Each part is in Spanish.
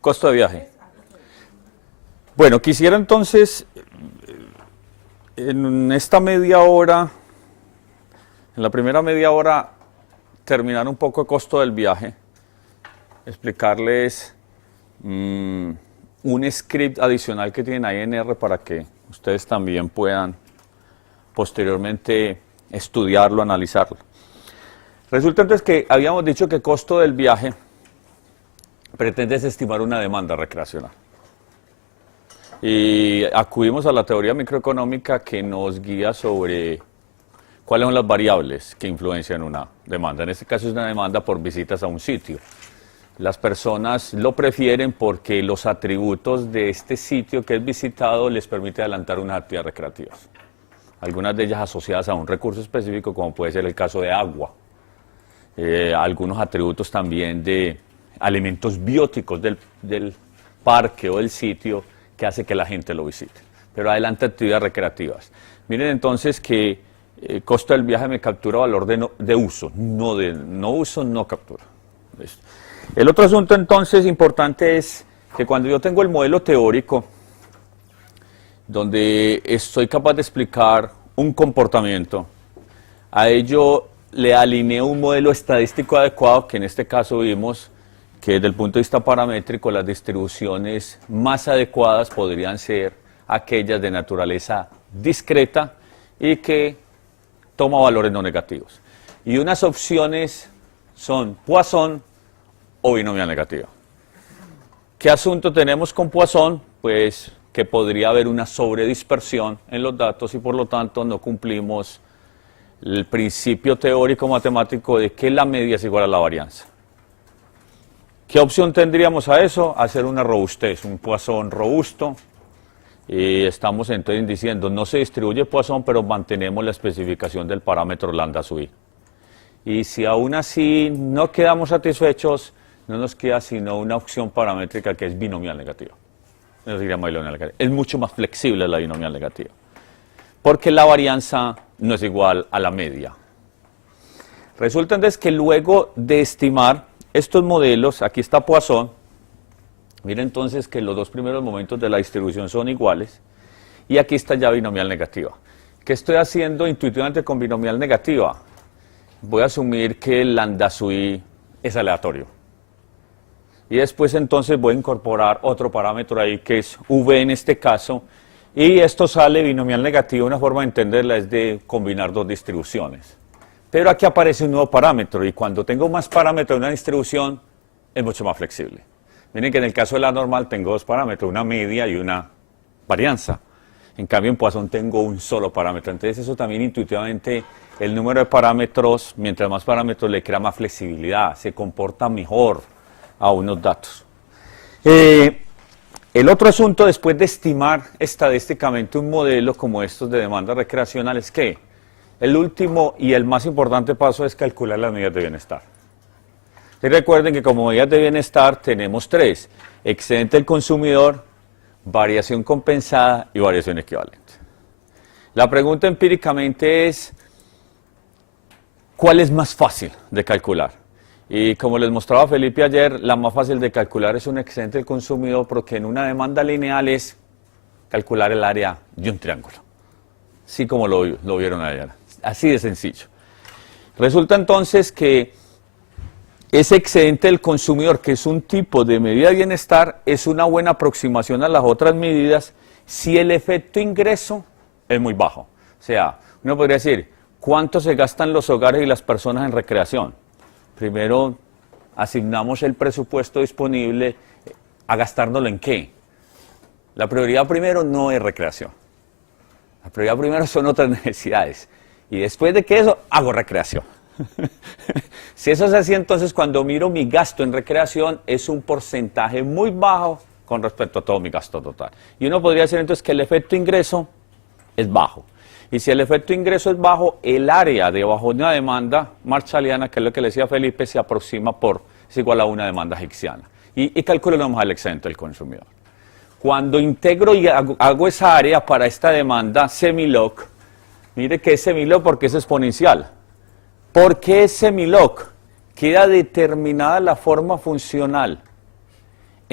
Costo de viaje. Bueno, quisiera entonces, en esta media hora, en la primera media hora, terminar un poco el costo del viaje, explicarles un script adicional que tienen ahí en R para que ustedes también puedan posteriormente estudiarlo, analizarlo. Resulta entonces que habíamos dicho que costo del viaje pretende estimar una demanda recreacional. Y acudimos a la teoría microeconómica que nos guía sobre cuáles son las variables que influencian una demanda. En este caso es una demanda por visitas a un sitio. Las personas lo prefieren porque los atributos de este sitio que es visitado les permite adelantar unas actividades recreativas. Algunas de ellas asociadas a un recurso específico, como puede ser el caso de agua. Algunos atributos también de elementos bióticos del parque o del sitio que hace que la gente lo visite. Pero adelanta actividades recreativas. Miren entonces que costo del viaje me captura valor de uso, no uso, no captura. ¿Listo? El otro asunto entonces importante es que cuando yo tengo el modelo teórico, donde estoy capaz de explicar un comportamiento, a ello le alineo un modelo estadístico adecuado, que en este caso vimos que desde el punto de vista paramétrico las distribuciones más adecuadas podrían ser aquellas de naturaleza discreta y que toma valores no negativos. Y unas opciones son Poisson o binomial negativa. ¿Qué asunto tenemos con Poisson? Pues que podría haber una sobredispersión en los datos y por lo tanto no cumplimos el principio teórico matemático de que la media es igual a la varianza. ¿Qué opción tendríamos a eso? Hacer una robustez, un Poisson robusto. Y estamos entonces diciendo, no se distribuye Poisson, pero mantenemos la especificación del parámetro lambda sub i. Y si aún así no quedamos satisfechos, no nos queda sino una opción paramétrica que es binomial negativa. Eso se llama binomial negativa. Es mucho más flexible la binomial negativa, porque la varianza no es igual a la media. Resulta entonces que luego de estimar estos modelos, aquí está Poisson, miren entonces que los dos primeros momentos de la distribución son iguales, y aquí está ya binomial negativa. ¿Qué estoy haciendo intuitivamente con binomial negativa? Voy a asumir que el lambda sub i es aleatorio. Y después entonces voy a incorporar otro parámetro ahí que es v en este caso, y esto sale binomial negativa. Una forma de entenderla es de combinar dos distribuciones. Pero aquí aparece un nuevo parámetro, y cuando tengo más parámetros de una distribución, es mucho más flexible. Miren que en el caso de la normal tengo dos parámetros, una media y una varianza. En cambio en Poisson tengo un solo parámetro. Entonces eso también intuitivamente, el número de parámetros, mientras más parámetros le crea más flexibilidad, se comporta mejor a unos datos. El otro asunto después de estimar estadísticamente un modelo como estos de demanda recreacional es que el último y el más importante paso es calcular las medidas de bienestar. Y recuerden que como medidas de bienestar tenemos tres: excedente del consumidor, variación compensada y variación equivalente. La pregunta empíricamente es, ¿cuál es más fácil de calcular? Y como les mostraba Felipe ayer, la más fácil de calcular es un excedente del consumidor, porque en una demanda lineal es calcular el área de un triángulo. Así como lo vieron ayer. Así de sencillo. Resulta entonces que ese excedente del consumidor, que es un tipo de medida de bienestar, es una buena aproximación a las otras medidas si el efecto ingreso es muy bajo. O sea, uno podría decir, ¿cuánto se gastan los hogares y las personas en recreación? Primero, asignamos el presupuesto disponible a gastárnoslo en qué. La prioridad primero no es recreación. La prioridad primero son otras necesidades. Y después de que eso, hago recreación. Si eso es así, entonces cuando miro mi gasto en recreación es un porcentaje muy bajo con respecto a todo mi gasto total. Y uno podría decir entonces que el efecto ingreso es bajo. Y si el efecto ingreso es bajo, el área de bajo una demanda marshalliana, que es lo que le decía Felipe, se aproxima es igual a una demanda hicksiana. Y calculamos el excedente del consumidor. Cuando integro y hago esa área para esta demanda semi-log, mire que es semi-log porque es exponencial. ¿Por qué es semi-log? Queda determinada la forma funcional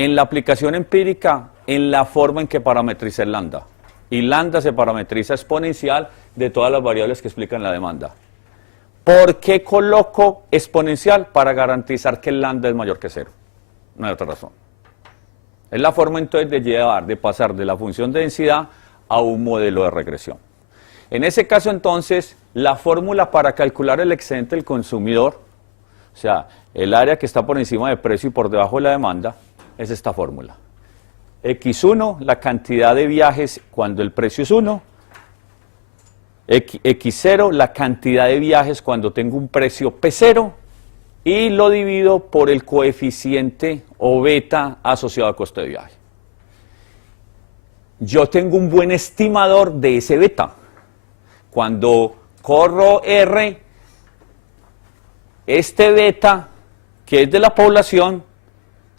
en la aplicación empírica en la forma en que parametriza el lambda. Y lambda se parametriza exponencial de todas las variables que explican la demanda. ¿Por qué coloco exponencial? Para garantizar que el lambda es mayor que 0. No hay otra razón. Es la forma entonces de pasar de la función de densidad a un modelo de regresión. En ese caso entonces, la fórmula para calcular el excedente del consumidor, o sea, el área que está por encima de precio y por debajo de la demanda, es esta fórmula. X1, la cantidad de viajes cuando el precio es 1. X0, la cantidad de viajes cuando tengo un precio P0. Y lo divido por el coeficiente o beta asociado al costo de viaje. Yo tengo un buen estimador de ese beta. Cuando corro R, este beta, que es de la población,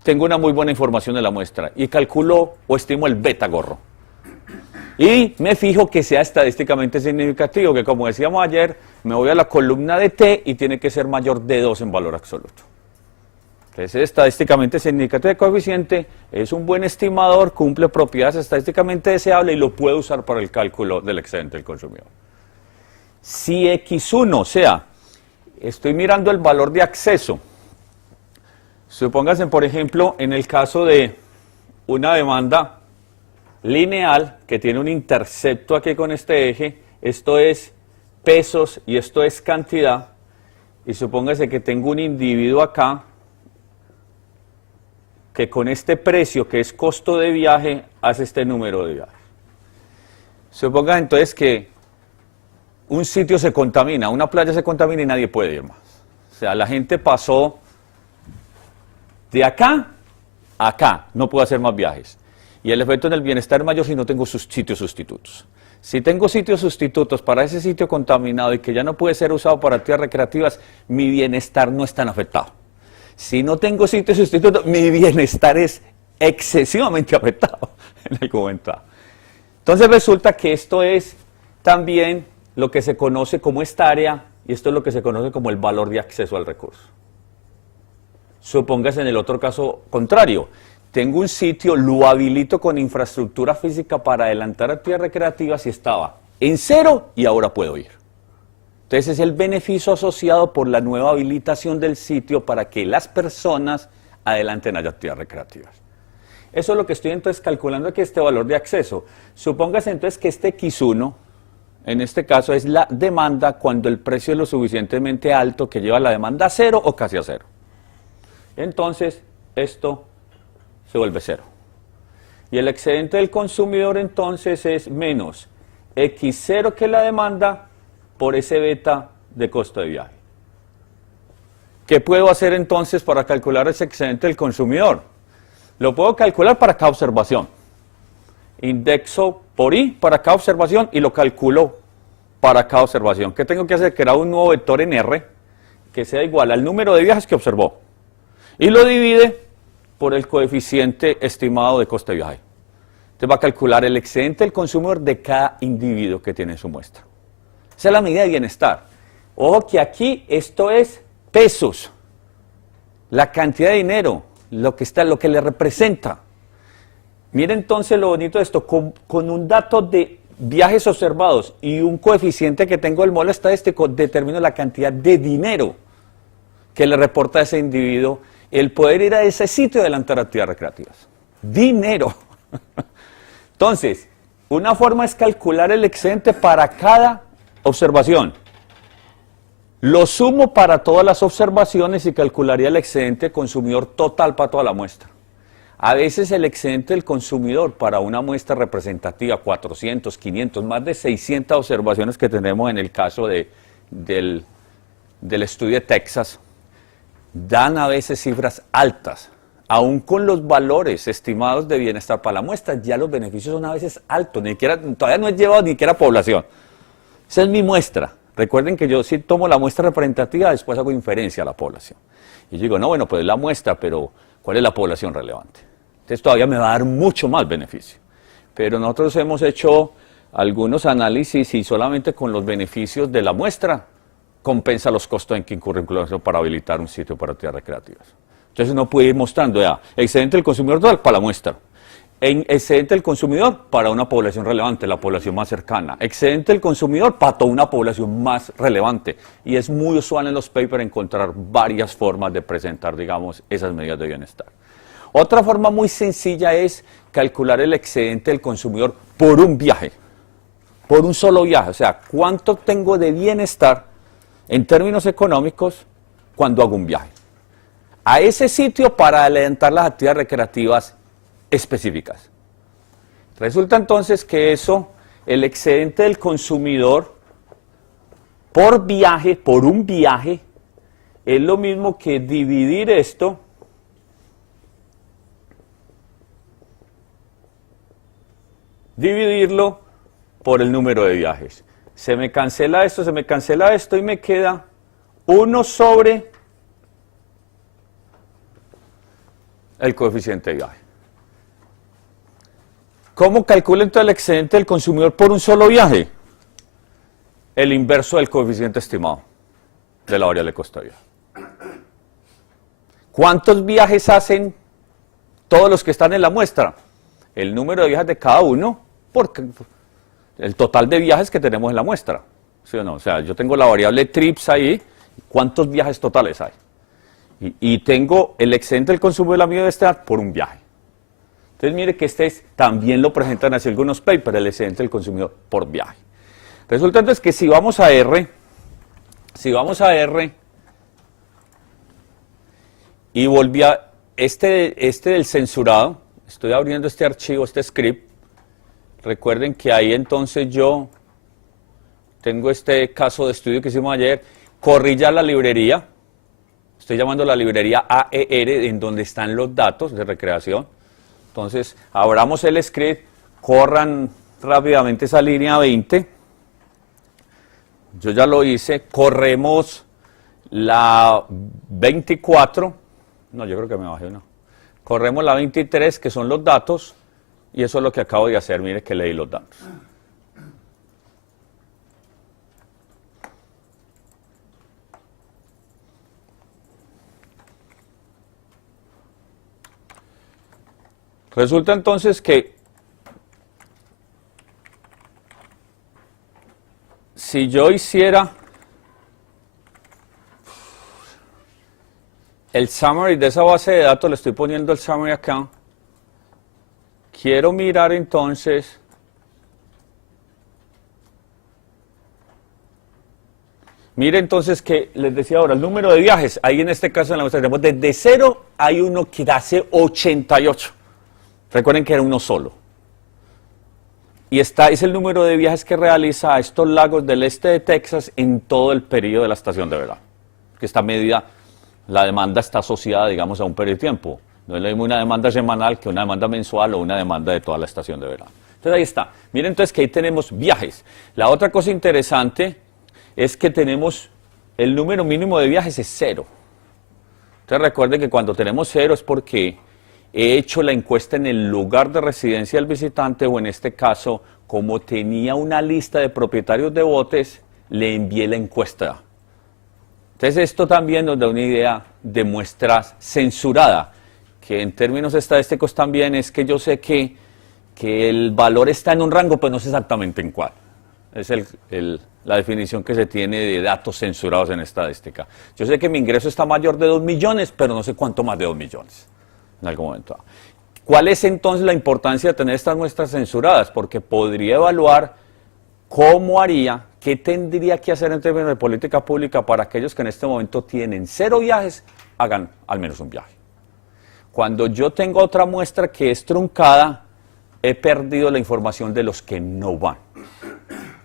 tengo una muy buena información de la muestra y calculo o estimo el beta gorro. Y me fijo que sea estadísticamente significativo, que como decíamos ayer, me voy a la columna de T y tiene que ser mayor de 2 en valor absoluto. Entonces, es estadísticamente significativo de coeficiente, es un buen estimador, cumple propiedades estadísticamente deseables y lo puedo usar para el cálculo del excedente del consumidor. Si X1, o sea, estoy mirando el valor de acceso, supónganse, por ejemplo, en el caso de una demanda lineal que tiene un intercepto aquí con este eje, esto es pesos y esto es cantidad, y supóngase que tengo un individuo acá que con este precio que es costo de viaje hace este número de viajes. Suponga entonces que un sitio se contamina, una playa se contamina y nadie puede ir más. O sea, la gente pasó de acá a acá, no puedo hacer más viajes. Y el efecto en el bienestar es mayor si no tengo sus sitios sustitutos. Si tengo sitios sustitutos para ese sitio contaminado y que ya no puede ser usado para actividades recreativas, mi bienestar no es tan afectado. Si no tengo sitios sustitutos, mi bienestar es excesivamente afectado en el momento. Entonces resulta que esto es también lo que se conoce como esta área y esto es lo que se conoce como el valor de acceso al recurso. Supóngase en el otro caso contrario. Tengo un sitio, lo habilito con infraestructura física para adelantar actividades recreativas y estaba en 0 y ahora puedo ir. Entonces es el beneficio asociado por la nueva habilitación del sitio para que las personas adelanten las actividades recreativas. Eso es lo que estoy entonces calculando aquí, este valor de acceso. Supóngase entonces que este X1, en este caso es la demanda cuando el precio es lo suficientemente alto que lleva la demanda a 0 o casi a 0. Entonces esto se vuelve 0. Y el excedente del consumidor entonces es menos X0 que la demanda por ese beta de costo de viaje. ¿Qué puedo hacer entonces para calcular ese excedente del consumidor? Lo puedo calcular para cada observación. Indexo por I para cada observación y lo calculo para cada observación. ¿Qué tengo que hacer? Crear un nuevo vector en R que sea igual al número de viajes que observó. Y lo divide por el coeficiente estimado de coste de viaje. Entonces va a calcular el excedente del consumidor de cada individuo que tiene en su muestra. Esa es la medida de bienestar. Ojo que aquí esto es pesos, la cantidad de dinero, lo que le representa. Miren entonces lo bonito de esto, con un dato de viajes observados y un coeficiente que tengo del modelo estadístico, determino la cantidad de dinero que le reporta a ese individuo el poder ir a ese sitio y adelantar actividades recreativas. Dinero. Entonces, una forma es calcular el excedente para cada observación. Lo sumo para todas las observaciones y calcularía el excedente consumidor total para toda la muestra. A veces el excedente del consumidor para una muestra representativa, 400, 500, más de 600 observaciones que tenemos en el caso del estudio de Texas, dan a veces cifras altas. Aún con los valores estimados de bienestar para la muestra, ya los beneficios son a veces altos, todavía no he llevado ni siquiera población. Esa es mi muestra. Recuerden que yo sí tomo la muestra representativa, después hago inferencia a la población. Y yo digo, no, bueno, pues es la muestra, pero ¿cuál es la población relevante? Entonces todavía me va a dar mucho más beneficio. Pero nosotros hemos hecho algunos análisis y solamente con los beneficios de la muestra compensa los costos en que incurre incluso para habilitar un sitio para actividades recreativas. Entonces uno puede ir mostrando ya, excedente del consumidor total para la muestra, excedente del consumidor para una población relevante, la población más cercana, excedente del consumidor para toda una población más relevante. Y es muy usual en los papers encontrar varias formas de presentar, digamos, esas medidas de bienestar. Otra forma muy sencilla es calcular el excedente del consumidor por un viaje, por un solo viaje. O sea, ¿cuánto tengo de bienestar en términos económicos cuando hago un viaje a ese sitio para alentar las actividades recreativas específicas? Resulta entonces que eso, el excedente del consumidor por viaje, por un viaje, es lo mismo que dividir esto dividirlo por el número de viajes. Se me cancela esto y me queda 1 sobre el coeficiente de viaje. ¿Cómo calculo entonces el excedente del consumidor por un solo viaje? El inverso del coeficiente estimado de la variable costo de viaje. ¿Cuántos viajes hacen todos los que están en la muestra? El número de viajes de cada uno por el total de viajes que tenemos en la muestra. ¿Sí o no? O sea, yo tengo la variable trips ahí, ¿cuántos viajes totales hay? Y tengo el excedente del consumo de la medida de bienestar por un viaje. Entonces mire que también lo presentan así algunos papers, el excedente del consumidor por viaje. Resulta entonces que si vamos a R y volví a este del censurado, estoy abriendo este archivo, este script. Recuerden que ahí entonces yo tengo este caso de estudio que hicimos ayer, corrí ya la librería, estoy llamando la librería AER, en donde están los datos de recreación. Entonces, abramos el script, corran rápidamente esa línea 20, yo ya lo hice, corremos la 24, no, yo creo que me bajé una, corremos la 23, que son los datos, y eso es lo que acabo de hacer, mire que leí los datos. Resulta entonces que si yo hiciera el summary de esa base de datos, le estoy poniendo el summary acá, quiero mirar entonces mire entonces que les decía ahora, el número de viajes, ahí en este caso en la muestra tenemos desde 0 hay uno que hace 88. Recuerden que era uno solo. Y es el número de viajes que realiza a estos lagos del este de Texas en todo el periodo de la estación de verano. Que esta medida, la demanda está asociada, digamos, a un periodo de tiempo. No es lo mismo una demanda semanal que una demanda mensual o una demanda de toda la estación de verano. Entonces ahí está. Miren entonces que ahí tenemos viajes. La otra cosa interesante es que tenemos el número mínimo de viajes es 0. Entonces recuerden que cuando tenemos 0 es porque he hecho la encuesta en el lugar de residencia del visitante, o en este caso, como tenía una lista de propietarios de botes, le envié la encuesta. Entonces esto también nos da una idea de muestras censurada, que en términos estadísticos también es que yo sé que el valor está en un rango, pero no sé exactamente en cuál. Es la definición que se tiene de datos censurados en estadística. Yo sé que mi ingreso está mayor de 2 millones, pero no sé cuánto más de 2 millones. En algún momento. ¿Cuál es entonces la importancia de tener estas muestras censuradas? Porque podría evaluar cómo haría, qué tendría que hacer en términos de política pública para aquellos que en este momento tienen 0 viajes, hagan al menos un viaje. Cuando yo tengo otra muestra que es truncada, he perdido la información de los que no van.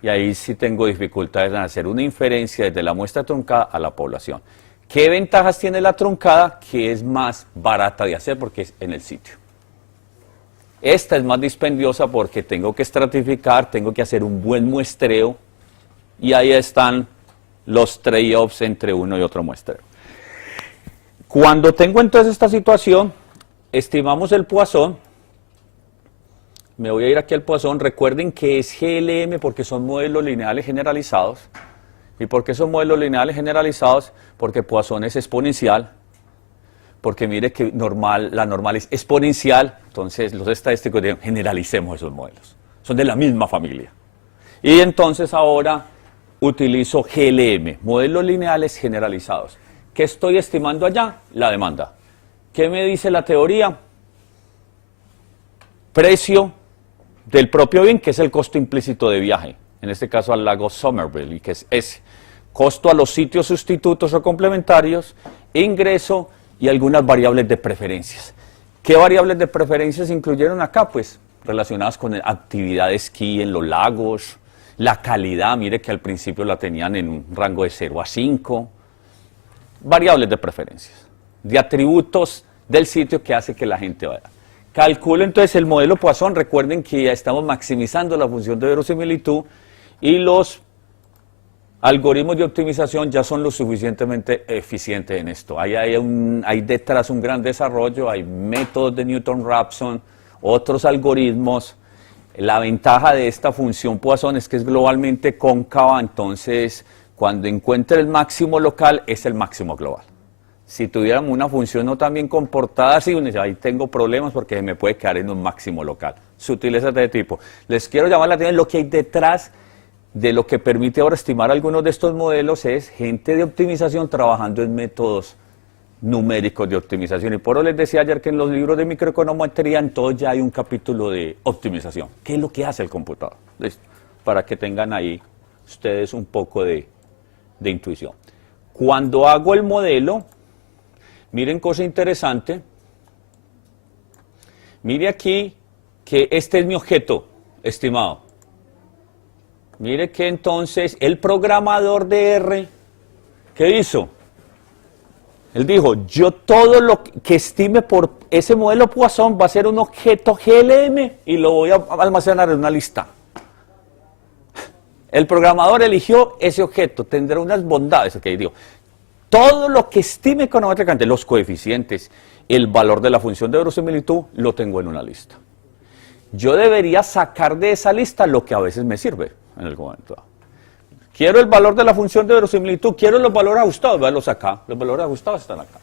Y ahí sí tengo dificultades en hacer una inferencia desde la muestra truncada a la población. ¿Qué ventajas tiene la truncada? Que es más barata de hacer porque es en el sitio. Esta es más dispendiosa porque tengo que estratificar, tengo que hacer un buen muestreo y ahí están los trade-offs entre uno y otro muestreo. Cuando tengo entonces esta situación, estimamos el Poisson. Me voy a ir aquí al Poisson. Recuerden que es GLM porque son modelos lineales generalizados. ¿Y por qué son modelos lineales generalizados? Porque Poisson es exponencial. porque mire que la normal es exponencial, entonces los estadísticos dicen, generalicemos esos modelos. Son de la misma familia. Y entonces ahora utilizo GLM, modelos lineales generalizados. ¿Qué estoy estimando allá? La demanda. ¿Qué me dice la teoría? Precio del propio bien, que es el costo implícito de viaje. En este caso al lago Somerville, y que es ese. Costo a los sitios sustitutos o complementarios, ingreso y algunas variables de preferencias. ¿Qué variables de preferencias incluyeron acá? Pues relacionadas con actividad de esquí en los lagos, la calidad, mire que al principio la tenían en un rango de 0 a 5, variables de preferencias, de atributos del sitio que hace que la gente vaya. Calculo entonces el modelo Poisson, recuerden que ya estamos maximizando la función de verosimilitud y los algoritmos de optimización ya son lo suficientemente eficientes en esto. Hay detrás un gran desarrollo, hay métodos de Newton-Raphson, otros algoritmos. La ventaja de esta función Poisson es que es globalmente cóncava, entonces cuando encuentre el máximo local es el máximo global. Si tuviéramos una función no tan bien comportada, sí, ahí tengo problemas porque me puede quedar en un máximo local. Sutilezas de tipo. Les quiero llamar la atención, lo que hay detrás de lo que permite ahora estimar algunos de estos modelos es gente de optimización trabajando en métodos numéricos de optimización. Y por eso les decía ayer que en los libros de microeconometría en todos ya hay un capítulo de optimización. ¿Qué es lo que hace el computador? ¿Listo? Para que tengan ahí ustedes un poco de intuición. Cuando hago el modelo, miren cosa interesante, mire aquí que este es mi objeto estimado. Mire que entonces el programador de R, ¿qué hizo? Él dijo, yo todo lo que estime por ese modelo Poisson va a ser un objeto GLM y lo voy a almacenar en una lista. El programador eligió ese objeto, tendrá unas bondades, ok, digo, todo lo que estime econométricamente, los coeficientes, el valor de la función de verosimilitud, lo tengo en una lista. Yo debería sacar de esa lista lo que a veces me sirve en el momento. Quiero el valor de la función de verosimilitud, quiero los valores ajustados, véanlos acá, los valores ajustados están acá.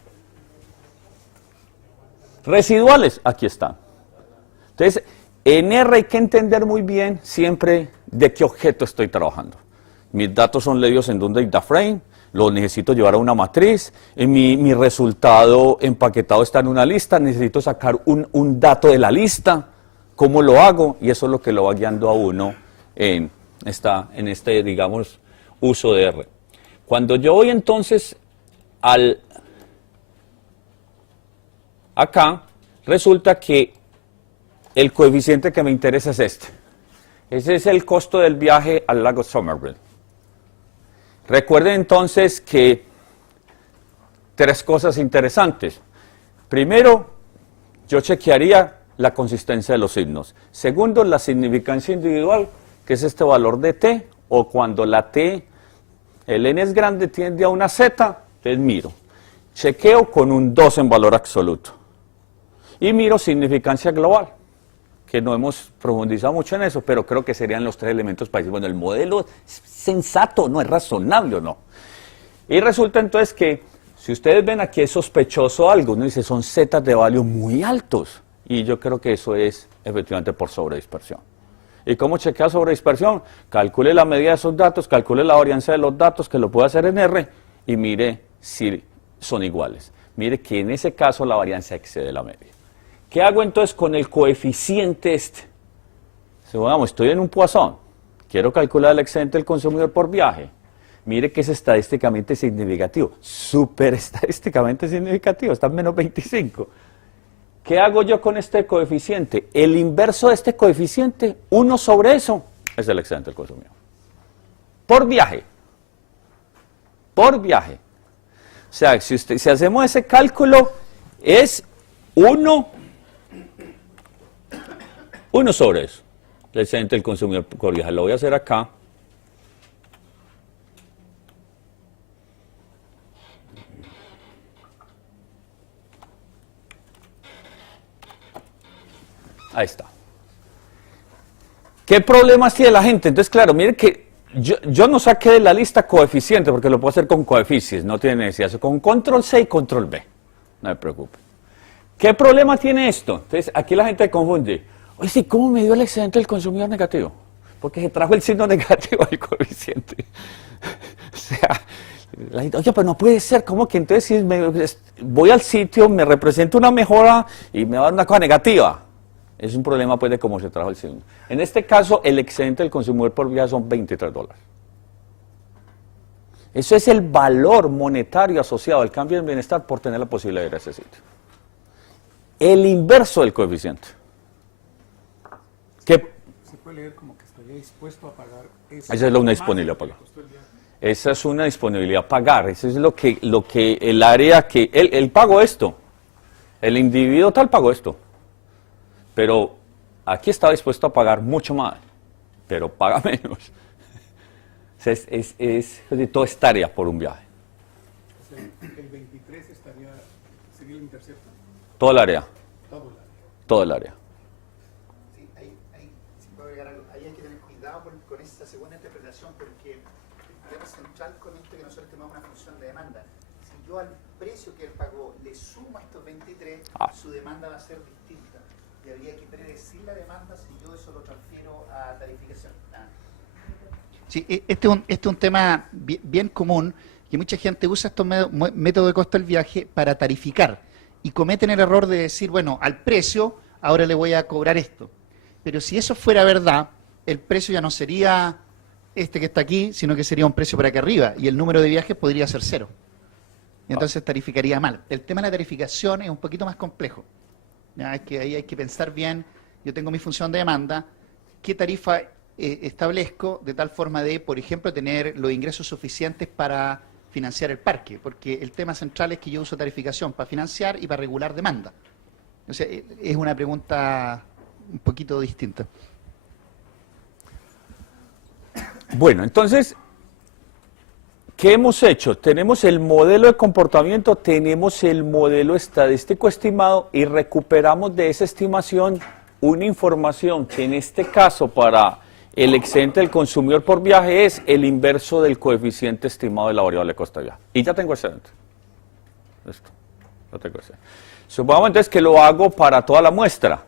Residuales, aquí están. Entonces, en R hay que entender muy bien siempre de qué objeto estoy trabajando. Mis datos son leídos en un data frame, lo necesito llevar a una matriz, mi resultado empaquetado está en una lista, necesito sacar un dato de la lista, ¿cómo lo hago? Y eso es lo que lo va guiando a uno en este, digamos, uso de R. Cuando yo voy entonces acá, resulta que el coeficiente que me interesa es este. Ese es el costo del viaje al lago Somerville. Recuerden entonces que tres cosas interesantes. Primero, yo chequearía la consistencia de los signos. Segundo, la significancia individual, que es este valor de t, o cuando la t, el n es grande, tiende a una z, entonces miro. Chequeo con un 2 en valor absoluto. Y miro significancia global, que no hemos profundizado mucho en eso, pero creo que serían los tres elementos para decir, bueno, el modelo es sensato, no es razonable o no. Y resulta entonces que, si ustedes ven aquí es sospechoso algo, uno dice, son zetas de value muy altos, y yo creo que eso es efectivamente por sobredispersión. ¿Y cómo chequea sobredispersión? Calcule la medida de esos datos, calcule la varianza de los datos, que lo puede hacer en R, y mire si son iguales. Mire que en ese caso la varianza excede la media. ¿Qué hago entonces con el coeficiente este? Supongamos, estoy en un Poisson, quiero calcular el excedente del consumidor por viaje. Mire que es estadísticamente significativo, súper estadísticamente significativo, está en menos 25. ¿Qué hago yo con este coeficiente? El inverso de este coeficiente, 1 sobre eso, es el excedente del consumidor. Por viaje. Por viaje. O sea, si hacemos ese cálculo, es 1 sobre eso, el excedente del consumidor por viaje. Lo voy a hacer acá. Ahí está. ¿Qué problemas tiene la gente? Entonces, claro, mire que yo no saqué de la lista coeficiente, porque lo puedo hacer con coeficientes, no tiene necesidad. Con control C y control V, no me preocupe. ¿Qué problema tiene esto? Entonces, aquí la gente confunde. Oye, sí, ¿cómo me dio el excedente del consumidor negativo? Porque se trajo el signo negativo al coeficiente. O sea, la gente, oye, pero no puede ser, ¿cómo que entonces si voy al sitio, me representa una mejora y me va a dar una cosa negativa? Es un problema pues de cómo se trajo el signo. En este caso, el excedente del consumidor por viaje son $23. Eso es el valor monetario asociado al cambio de bienestar por tener la posibilidad de ir a ese sitio. El inverso del coeficiente. ¿Qué? Se puede leer como que estaría dispuesto a pagar esa es una disponibilidad a pagar. Esa es una disponibilidad a pagar. Eso es lo que el área que... Él pagó esto. El individuo tal pagó esto. Pero aquí está dispuesto a pagar mucho más. Pero paga menos. Todo estaría por un viaje. O sea, el 23 sería el intercepto. Todo el área. Todo el área. Todo el área. Sí, si puedo agregar algo, ahí hay que tener cuidado con esa segunda interpretación, porque el problema central con esto es que nosotros tenemos una función de demanda. Si yo al precio que él pagó le sumo estos 23, su demanda va a ser distinta. Y habría que predecir la demanda si yo eso lo transfiero a tarificación. Sí, este es un tema bien común, que mucha gente usa estos métodos de costo del viaje para tarificar y cometen el error de decir, bueno, al precio ahora le voy a cobrar esto. Pero si eso fuera verdad, el precio ya no sería este que está aquí, sino que sería un precio por aquí arriba y el número de viajes podría ser 0. Y entonces tarificaría mal. El tema de la tarificación es un poquito más complejo. ¿Ya? Es que ahí hay que pensar bien, yo tengo mi función de demanda, ¿qué tarifa establezco de tal forma de, por ejemplo, tener los ingresos suficientes para financiar el parque? Porque el tema central es que yo uso tarificación para financiar y para regular demanda. O sea, es una pregunta un poquito distinta. Bueno, entonces, ¿qué hemos hecho? Tenemos el modelo de comportamiento, tenemos el modelo estadístico estimado y recuperamos de esa estimación una información que en este caso para el excedente del consumidor por viaje es el inverso del coeficiente estimado de la variable costo de viaje. Y ya tengo excedente. Listo. Ya tengo excedente. Supongamos entonces que lo hago para toda la muestra.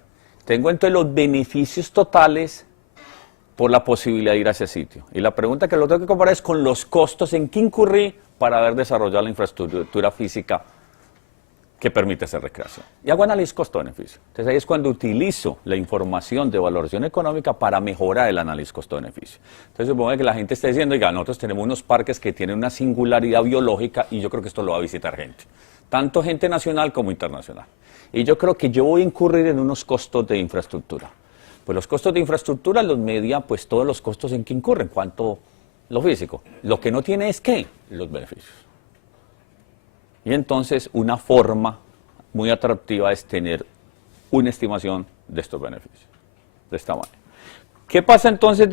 Tengo entonces los beneficios totales por la posibilidad de ir a ese sitio. Y la pregunta que lo tengo que comparar es con los costos en que incurrí para haber desarrollado la infraestructura física que permite esa recreación. Y hago análisis costo-beneficio. Entonces ahí es cuando utilizo la información de valoración económica para mejorar el análisis costo-beneficio. Entonces supongo que la gente está diciendo, oiga, nosotros tenemos unos parques que tienen una singularidad biológica y yo creo que esto lo va a visitar gente. Tanto gente nacional como internacional. Y yo creo que yo voy a incurrir en unos costos de infraestructura. Pues los costos de infraestructura los media pues todos los costos en que incurren, cuanto lo físico. Lo que no tiene es ¿qué? Los beneficios. Y entonces una forma muy atractiva es tener una estimación de estos beneficios, de esta manera. ¿Qué pasa entonces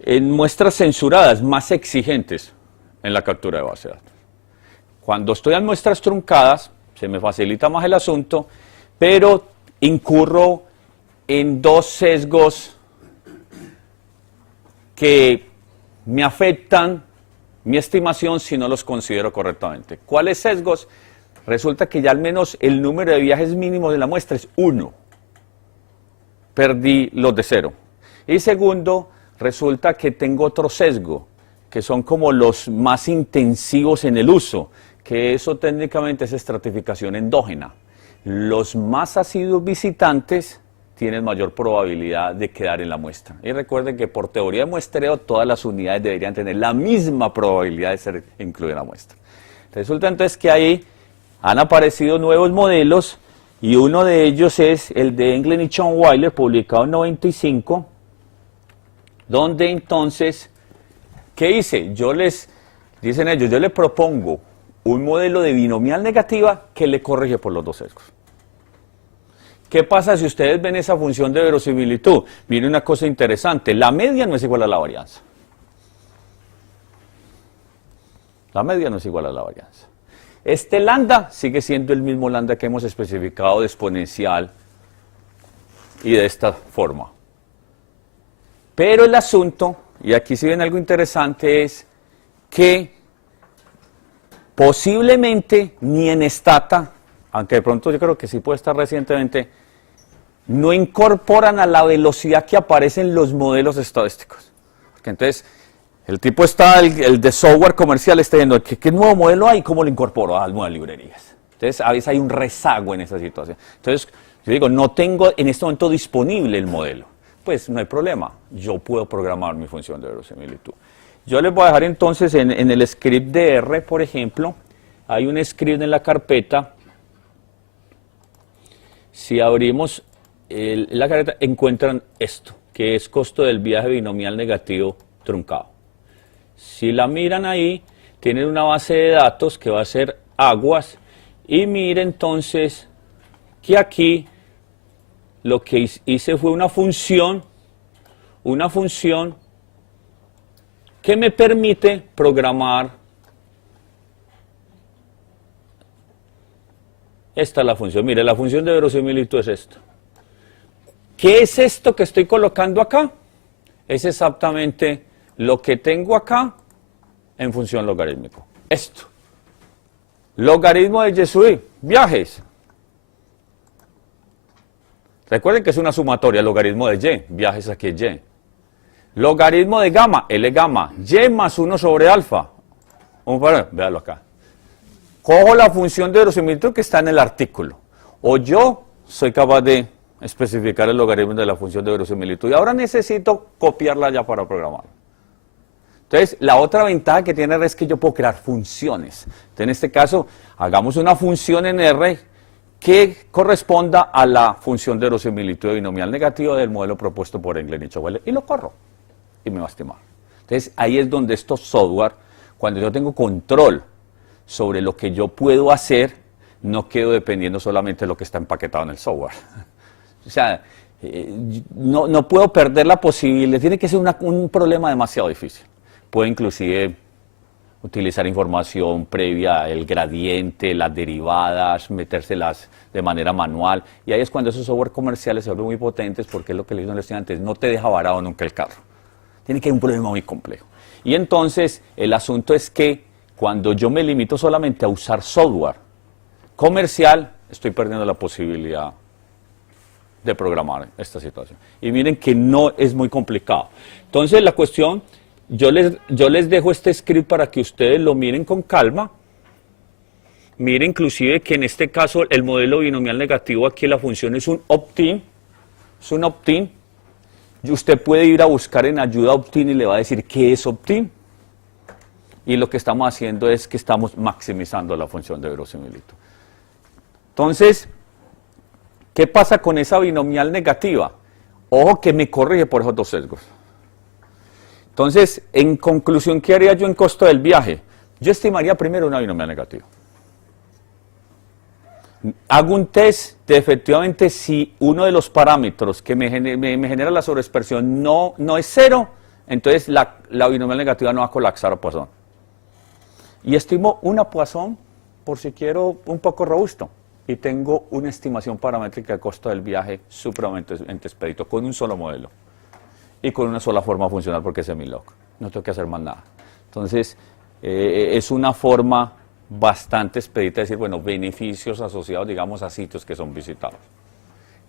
en muestras censuradas más exigentes en la captura de base de datos? Cuando estoy en muestras truncadas, se me facilita más el asunto, pero incurro en dos sesgos que me afectan mi estimación si no los considero correctamente. ¿Cuáles sesgos? Resulta que ya al menos el número de viajes mínimos de la muestra es 1. Perdí los de 0. Y segundo, resulta que tengo otro sesgo, que son como los más intensivos en el uso, que eso técnicamente es estratificación endógena. Los más asiduos visitantes tienen mayor probabilidad de quedar en la muestra. Y recuerden que por teoría de muestreo todas las unidades deberían tener la misma probabilidad de ser incluidas en la muestra. Resulta entonces que ahí han aparecido nuevos modelos y uno de ellos es el de Englen y Schonweiler, publicado en 95, donde entonces, ¿qué hice? Dicen ellos, yo le propongo un modelo de binomial negativa que le corrige por los dos sesgos. ¿Qué pasa si ustedes ven esa función de verosimilitud? Miren una cosa interesante, la media no es igual a la varianza. La media no es igual a la varianza. Este lambda sigue siendo el mismo lambda que hemos especificado de exponencial y de esta forma. Pero el asunto, y aquí si ven algo interesante, es que posiblemente ni en Stata aunque de pronto yo creo que sí puede estar recientemente, no incorporan a la velocidad que aparecen los modelos estadísticos. Porque entonces, el tipo está, el de software comercial está viendo qué nuevo modelo hay y cómo lo incorporo a nuevas librerías. Entonces, a veces hay un rezago en esa situación. Entonces, yo digo, no tengo en este momento disponible el modelo. Pues no hay problema, yo puedo programar mi función de verosimilitud. Yo les voy a dejar entonces en el script de R, por ejemplo, hay un script en la carpeta. Si abrimos la carpeta, encuentran esto, que es costo del viaje binomial negativo truncado. Si la miran ahí, tienen una base de datos que va a ser aguas, y miren entonces que aquí lo que hice fue una función que me permite programar. Esta es la función. Mire, la función de verosimilitud es esto. ¿Qué es esto que estoy colocando acá? Es exactamente lo que tengo acá en función logarítmico. Esto. Logaritmo de Yesui, viajes. Recuerden que es una sumatoria, logaritmo de Y, viajes aquí es Y. Logaritmo de gamma, L gamma, Y más 1 sobre alfa. Vamos a ver, véalo acá. Cojo la función de verosimilitud que está en el artículo. O yo soy capaz de especificar el logaritmo de la función de verosimilitud. Y ahora necesito copiarla ya para programar. Entonces, la otra ventaja que tiene R es que yo puedo crear funciones. Entonces, en este caso, hagamos una función en R que corresponda a la función de verosimilitud de binomial negativo del modelo propuesto por Engler y Chauvel, y lo corro, y me va a estimar. Entonces, ahí es donde estos software, cuando yo tengo control sobre lo que yo puedo hacer, no quedo dependiendo solamente de lo que está empaquetado en el software. O sea, no puedo perder la posibilidad, tiene que ser un problema demasiado difícil. Puedo inclusive utilizar información previa, el gradiente, las derivadas, metérselas de manera manual. Y ahí es cuando esos software comerciales se vuelven muy potentes, porque es lo que les digo antes, no te deja varado nunca el carro. Tiene que haber un problema muy complejo. Y entonces el asunto es que cuando yo me limito solamente a usar software comercial, estoy perdiendo la posibilidad de programar esta situación. Y miren que no es muy complicado. Entonces la cuestión, yo les dejo este script para que ustedes lo miren con calma. Miren inclusive que en este caso el modelo binomial negativo, aquí la función es un opt-in. Es un opt-in. Y usted puede ir a buscar en ayuda opt-in y le va a decir qué es opt-in. Y lo que estamos haciendo es que estamos maximizando la función de verosimilitud. Entonces, ¿qué pasa con esa binomial negativa? Ojo que me corrige por esos dos sesgos. Entonces, en conclusión, ¿qué haría yo en costo del viaje? Yo estimaría primero una binomial negativa. Hago un test de efectivamente si uno de los parámetros que me genera la sobreexpresión no es cero, entonces la binomial negativa no va a colapsar a Poisson. Y estimo una Poisson por si quiero un poco robusto. Y tengo una estimación paramétrica de costo del viaje supremamente expedito, con un solo modelo. Y con una sola forma funcional porque es semilog. No tengo que hacer más nada. Entonces, es una forma bastante expedita de decir, bueno, beneficios asociados, digamos, a sitios que son visitados.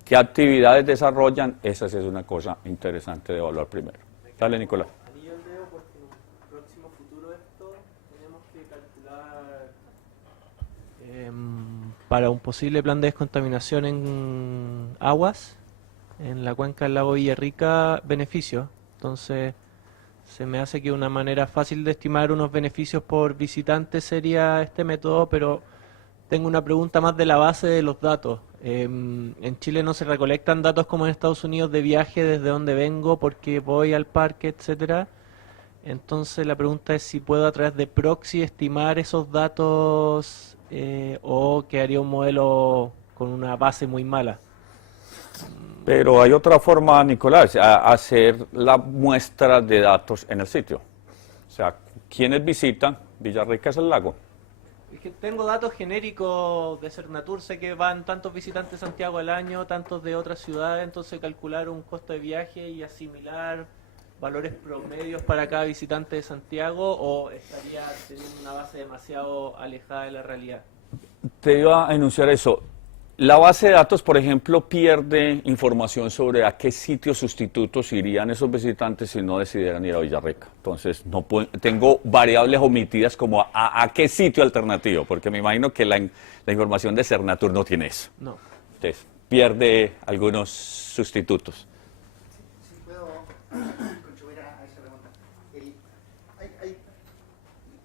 ¿Qué actividades desarrollan? Esa sí es una cosa interesante de evaluar primero. Dale, Nicolás. Ahí yo veo porque en un próximo futuro esto tenemos que calcular para un posible plan de descontaminación en aguas, en la cuenca del lago Villarrica, beneficios. Entonces, se me hace que una manera fácil de estimar unos beneficios por visitante sería este método, pero tengo una pregunta más de la base de los datos. En Chile no se recolectan datos como en Estados Unidos de viaje, desde dónde vengo, porque voy al parque, etcétera. Entonces la pregunta es si puedo a través de proxy estimar esos datos o quedaría un modelo con una base muy mala. Pero hay otra forma, Nicolás, hacer la muestra de datos en el sitio. O sea, ¿quiénes visitan? Villarrica es el lago. Es que tengo datos genéricos de Cernatur, sé que van tantos visitantes de Santiago al año, tantos de otras ciudades, entonces calcular un costo de viaje y asimilar valores promedios para cada visitante de Santiago, o estaría teniendo una base demasiado alejada de la realidad. te iba a enunciar eso. La base de datos, por ejemplo, pierde información sobre a qué sitios sustitutos irían esos visitantes si no decidieran ir a Villarrica. Entonces, no tengo variables omitidas como a qué sitio alternativo, porque me imagino que la información de Cernatur no tiene eso. No. Entonces, pierde algunos sustitutos. Si puedo contribuir a esa pregunta.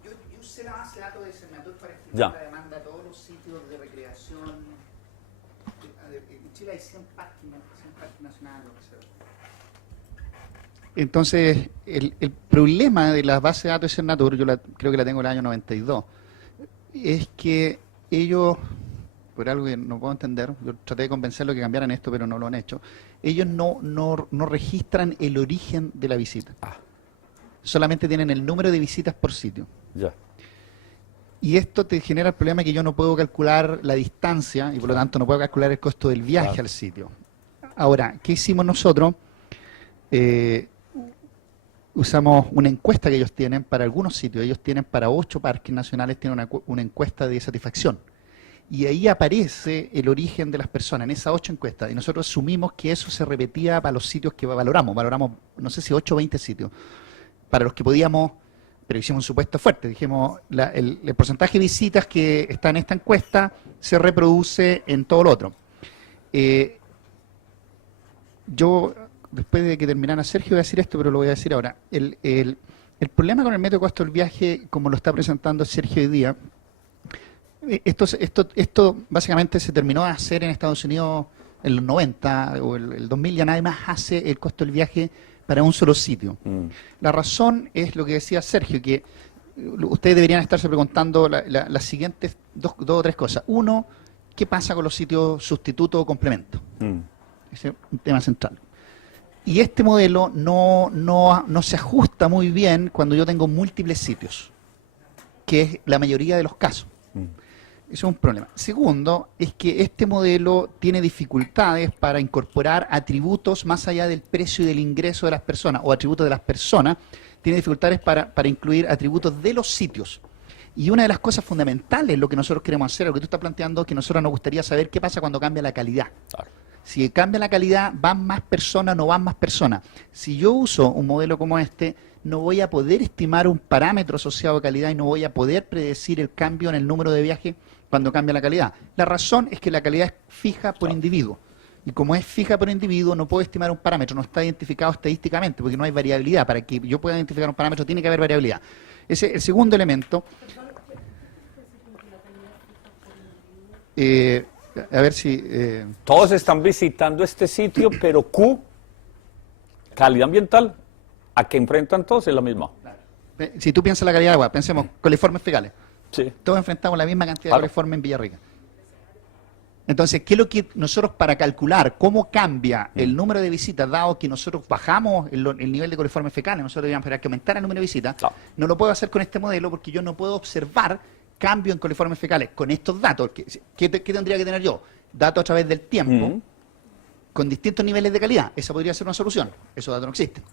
Yo usé la base de datos de Cernatur para estimar Ya. la demanda a todos los sitios de recreación. En Chile hay 100 parques nacionales. Entonces, el problema de la base de datos de Cernatur, creo que la tengo en el año 92, es que ellos, por algo que no puedo entender, yo traté de convencerlos que cambiaran esto, pero no lo han hecho, ellos no registran el origen de la visita. Solamente tienen el número de visitas por sitio. Ya. Y esto te genera el problema que yo no puedo calcular la distancia y por lo tanto no puedo calcular el costo del viaje Claro. al sitio. Ahora, ¿qué hicimos nosotros? Usamos una encuesta que ellos tienen para algunos sitios. Ellos tienen para 8 parques nacionales, tienen una encuesta de satisfacción. Y ahí aparece el origen de las personas en esas 8 encuestas. Y nosotros asumimos que eso se repetía para los sitios que valoramos. Valoramos, no sé si 8 o 20 sitios. Para los que podíamos, pero hicimos un supuesto fuerte. Dijimos, el porcentaje de visitas que está en esta encuesta se reproduce en todo lo otro. Yo, después de que terminara Sergio, voy a decir esto, pero lo voy a decir ahora. El problema con el método de costo del viaje, como lo está presentando Sergio hoy día, esto básicamente se terminó de hacer en Estados Unidos en los 90 o el 2000, ya nadie más hace el costo del viaje para un solo sitio. La razón es lo que decía Sergio, que ustedes deberían estarse preguntando las siguientes dos o tres cosas. Uno, ¿qué pasa con los sitios sustituto o complemento? Ese es un tema central. Y este modelo no se ajusta muy bien cuando yo tengo múltiples sitios, que es la mayoría de los casos. Eso es un problema. Segundo, es que este modelo tiene dificultades para incorporar atributos más allá del precio y del ingreso de las personas, o atributos de las personas, tiene dificultades para incluir atributos de los sitios. Y una de las cosas fundamentales, lo que nosotros queremos hacer, lo que tú estás planteando, es que nosotros nos gustaría saber qué pasa cuando cambia la calidad. Claro. Si cambia la calidad, ¿van más personas, no van más personas? Si yo uso un modelo como este, no voy a poder estimar un parámetro asociado a calidad y no voy a poder predecir el cambio en el número de viajes cuando cambia la calidad. La razón es que la calidad es fija por individuo. Y como es fija por individuo, no puedo estimar un parámetro, no está identificado estadísticamente, porque no hay variabilidad. Para que yo pueda identificar un parámetro, tiene que haber variabilidad. Ese es el segundo elemento. A ver si... Todos están visitando este sitio, pero calidad ambiental, a que enfrentan todos es la misma. Si tú piensas la calidad de agua, pensemos coliformes fecales. Sí. Todos enfrentamos la misma cantidad Claro. de coliformes en Villarrica. Entonces, ¿qué es lo que nosotros para calcular cómo cambia el número de visitas, dado que nosotros bajamos el nivel de coliformes fecales, nosotros deberíamos esperar que aumentara el número de visitas, Claro. no lo puedo hacer con este modelo porque yo no puedo observar cambio en coliformes fecales con estos datos. ¿Qué tendría que tener yo? Datos a través del tiempo, con distintos niveles de calidad. Esa podría ser una solución. Esos datos no existen.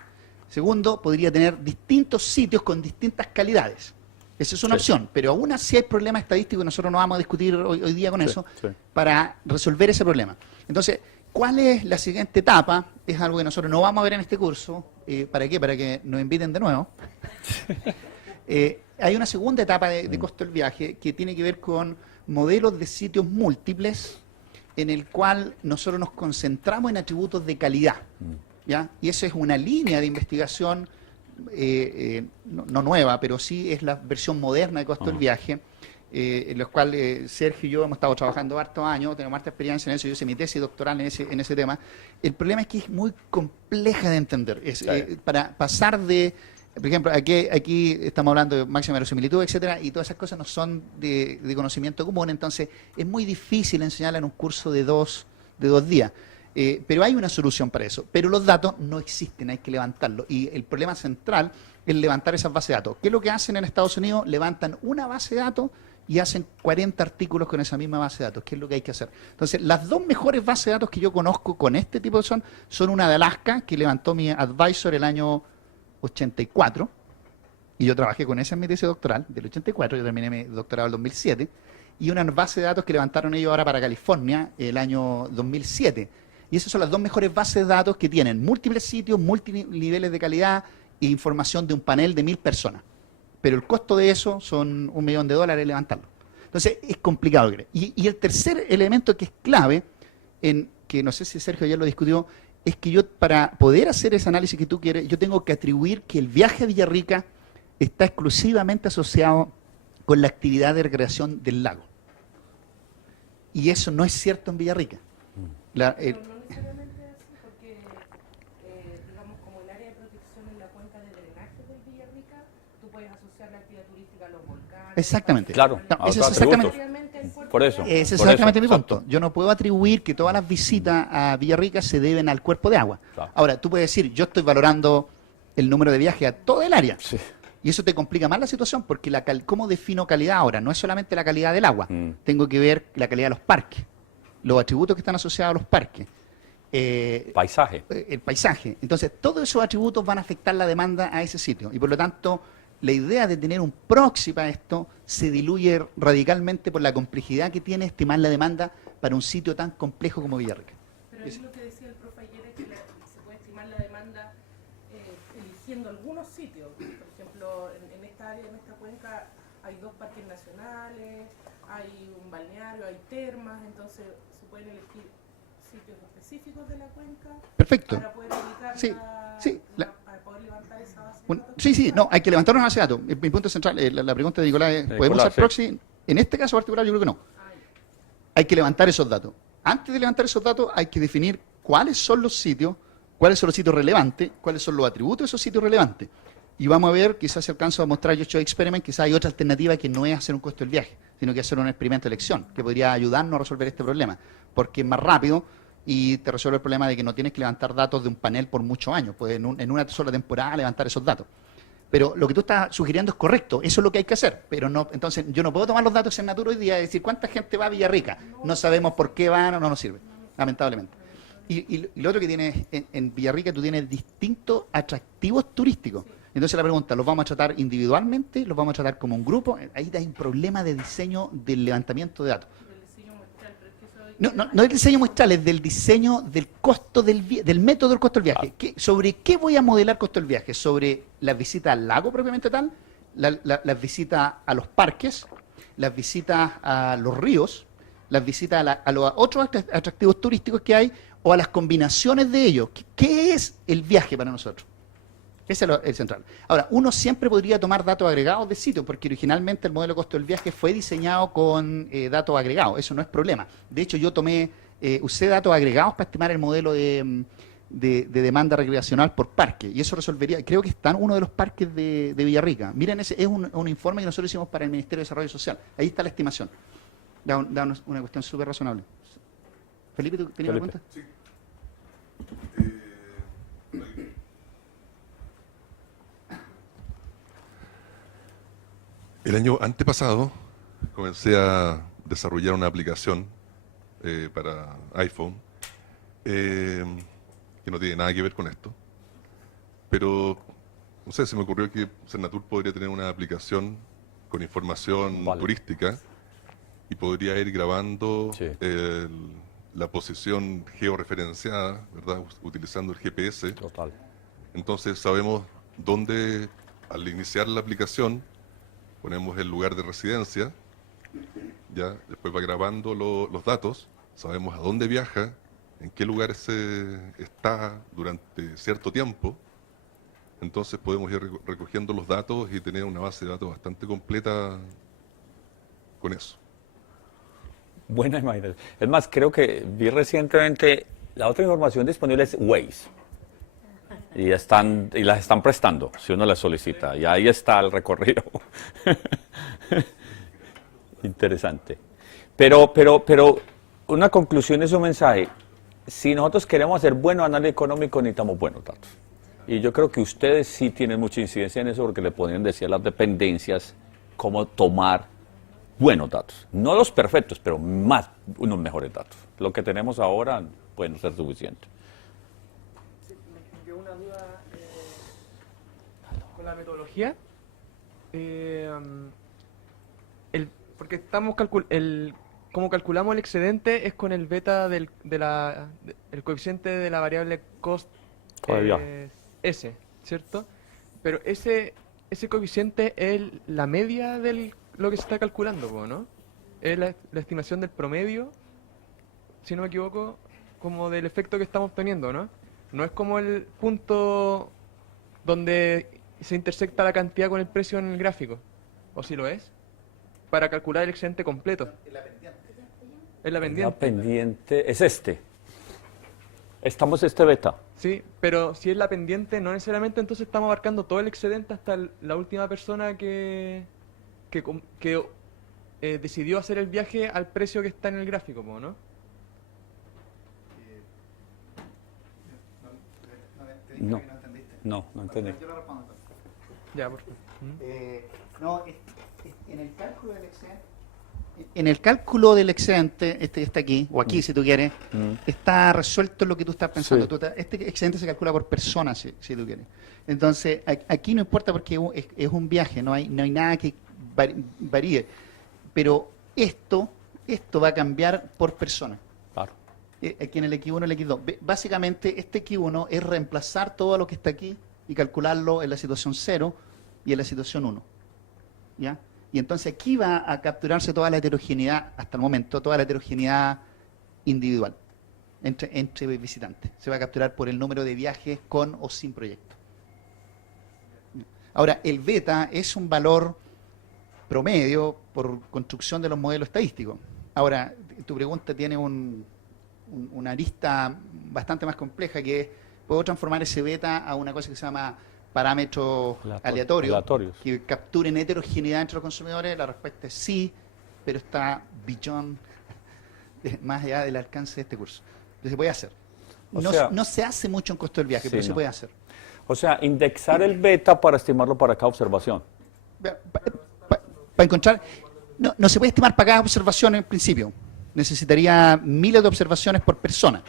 Segundo, podría tener distintos sitios con distintas calidades. Esa es una opción, pero aún así hay problemas estadísticos y nosotros no vamos a discutir hoy día con eso para resolver ese problema. Entonces, ¿cuál es la siguiente etapa? Es algo que nosotros no vamos a ver en este curso. ¿Para qué? Para que nos inviten de nuevo. Hay una segunda etapa de costo del viaje que tiene que ver con modelos de sitios múltiples en el cual nosotros nos concentramos en atributos de calidad. ¿Ya? Y esa es una línea de investigación no nueva, pero sí es la versión moderna de costo del viaje, en los cuales Sergio y yo hemos estado trabajando hartos años, tenemos harta experiencia en eso, yo hice mi tesis doctoral en ese tema. El problema es que es muy compleja de entender. Para pasar de, por ejemplo, aquí estamos hablando de máxima verosimilitud, etcétera, y todas esas cosas no son de conocimiento común, entonces es muy difícil enseñarla en un curso de dos días. Pero hay una solución para eso. Pero los datos no existen, hay que levantarlos. Y el problema central es levantar esas bases de datos. ¿Qué es lo que hacen en Estados Unidos? Levantan una base de datos y hacen 40 artículos con esa misma base de datos. ¿Qué es lo que hay que hacer? Entonces, las dos mejores bases de datos que yo conozco con este tipo son una de Alaska, que levantó mi advisor el año 84, y yo trabajé con esa en mi tesis doctoral del 84, yo terminé mi doctorado en el 2007, y una base de datos que levantaron ellos ahora para California el año 2007. Y esas son las dos mejores bases de datos que tienen múltiples sitios, multiniveles de calidad e información de un panel de 1000 personas. Pero el costo de eso son $1 millón levantarlo. Entonces es complicado. Y el tercer elemento que es clave, que no sé si Sergio ya lo discutió, es que yo para poder hacer ese análisis que tú quieres, yo tengo que atribuir que el viaje a Villarrica está exclusivamente asociado con la actividad de recreación del lago. Y eso no es cierto en Villarrica. Pero no necesariamente es así, porque, digamos, como el área de protección en la cuenca de drenaje del Villarrica, tú puedes asociar la actividad turística a los volcanes. Exactamente. Claro, No, a ese otros es exactamente, atributos. Por eso. es por exactamente eso, mi punto. exacto. Yo no puedo atribuir que todas las visitas a Villarrica se deben al cuerpo de agua. Claro. Ahora, tú puedes decir, yo estoy valorando el número de viajes a todo el área. Sí. Y eso te complica más la situación, porque ¿cómo defino calidad ahora? No es solamente la calidad del agua. Mm. Tengo que ver la calidad de los parques, los atributos que están asociados a los parques. Paisaje. El paisaje. Entonces, todos esos atributos van a afectar la demanda a ese sitio. Y por lo tanto, la idea de tener un proxy para esto se diluye radicalmente por la complejidad que tiene estimar la demanda para un sitio tan complejo como Villarrica. Pero ahí lo que decía el profe ayer es que se puede estimar la demanda eligiendo algunos sitios. Por ejemplo, en esta área, en esta cuenca, hay 2 parques nacionales, hay un balneario, hay termas, entonces se pueden elegir sitios específicos de la cuenca Perfecto. para poder ubicar Sí, sí, para poder levantar esa base de Bueno, datos. sí, no, hay que levantar una base de datos. Mi punto central, la pregunta de Nicolás es, ¿podemos Nicolás, usar proxy? En este caso particular yo creo que no. Hay que levantar esos datos. Antes de levantar esos datos hay que definir cuáles son los sitios relevantes, cuáles son los atributos de esos sitios relevantes. Y vamos a ver, quizás si alcanzo a mostrar yo experiment, quizás hay otra alternativa que no es hacer un costo del viaje, sino que hacer un experimento de elección, que podría ayudarnos a resolver este problema, porque es más rápido y te resuelve el problema de que no tienes que levantar datos de un panel por muchos años, puedes en una sola temporada levantar esos datos. Pero lo que tú estás sugiriendo es correcto, eso es lo que hay que hacer, pero no, entonces yo no puedo tomar los datos en Natura hoy día y decir cuánta gente va a Villarrica, no sabemos por qué van o no nos sirve, lamentablemente. Y lo otro que tienes, en Villarrica tú tienes distintos atractivos turísticos. Entonces la pregunta, ¿los vamos a tratar individualmente? ¿Los vamos a tratar como un grupo? Ahí hay un problema de diseño del levantamiento de datos. No es el diseño muestral, es del diseño del costo del método del costo del viaje. ¿Sobre qué voy a modelar costo del viaje? ¿Sobre las visitas al lago propiamente tal? Las visitas a los parques, las visitas a los ríos, las visitas a los otros atractivos turísticos que hay, o a las combinaciones de ellos. ¿Qué es el viaje para nosotros? Ese es el central. Ahora, uno siempre podría tomar datos agregados de sitio, porque originalmente el modelo de costo del viaje fue diseñado con datos agregados, eso no es problema. De hecho, yo usé datos agregados para estimar el modelo de demanda recreacional por parque, y eso resolvería, creo que está en uno de los parques de Villarrica. Miren, ese es un informe que nosotros hicimos para el Ministerio de Desarrollo Social. Ahí está la estimación. Da una cuestión súper razonable. Felipe, ¿tú tenías una pregunta? Sí. El año antepasado comencé a desarrollar una aplicación para iPhone que no tiene nada que ver con esto, pero no sé, se me ocurrió que Senatur podría tener una aplicación con información turística y podría ir grabando Sí. la posición georreferenciada, ¿verdad? Utilizando el GPS. Total. Entonces sabemos dónde, al iniciar la aplicación, ponemos el lugar de residencia, ya después va grabando los datos, sabemos a dónde viaja, en qué lugar está durante cierto tiempo, entonces podemos ir recogiendo los datos y tener una base de datos bastante completa con eso. Buena imaginación. Es más, creo que vi recientemente, la otra información disponible es Waze. Y las están prestando, si uno las solicita. Y ahí está el recorrido. Interesante. Pero una conclusión es un mensaje. Si nosotros queremos hacer buen análisis económico, necesitamos buenos datos. Y yo creo que ustedes sí tienen mucha incidencia en eso, porque le podrían decir a las dependencias cómo tomar buenos datos. No los perfectos, pero unos mejores datos. Lo que tenemos ahora puede no ser suficiente. Sí, me quedó una duda con la metodología. porque estamos como calculamos el excedente es con el beta el coeficiente de la variable cost S, ¿cierto? Pero ese coeficiente es la media de lo que se está calculando, po, ¿no? Es la estimación del promedio, si no me equivoco, como del efecto que estamos obteniendo, ¿no? No es como el punto donde se intersecta la cantidad con el precio en el gráfico, ¿o si lo es? Para calcular el excedente completo. Es la pendiente. Es la La pendiente. pendiente es este. Estamos este beta. Sí, pero si es la pendiente, no necesariamente entonces estamos abarcando todo el excedente hasta la última persona que decidió hacer el viaje al precio que está en el gráfico, ¿no? Te dije No. que no entendiste. No entendí. Yo lo respondo entonces. Ya, por favor. No, en el cálculo del excedente. En el cálculo del excedente, este está aquí, o aquí si tú quieres, está resuelto lo que tú estás pensando. Sí. Este excedente se calcula por persona, si tú quieres. Entonces, aquí no importa porque es un viaje, no hay nada que varíe. Pero esto va a cambiar por persona. Claro. Aquí en el X1 y el X2. Básicamente, este X1 es reemplazar todo lo que está aquí y calcularlo en la situación 0 y en la situación 1. ¿Ya? Y entonces aquí va a capturarse toda la heterogeneidad, hasta el momento, toda la heterogeneidad individual entre visitantes. Se va a capturar por el número de viajes con o sin proyecto. Ahora, el beta es un valor promedio por construcción de los modelos estadísticos. Ahora, tu pregunta tiene una arista bastante más compleja, que es, puedo transformar ese beta a una cosa que se llama parámetros aleatorios que capturen heterogeneidad entre los consumidores. La respuesta es sí, pero está más allá del alcance de este curso. Entonces se puede hacer. No se hace mucho en costo del viaje, pero se puede hacer. O sea, indexar el beta para estimarlo para cada observación. Para encontrar, no se puede estimar para cada observación en principio. Necesitaría miles de observaciones por persona.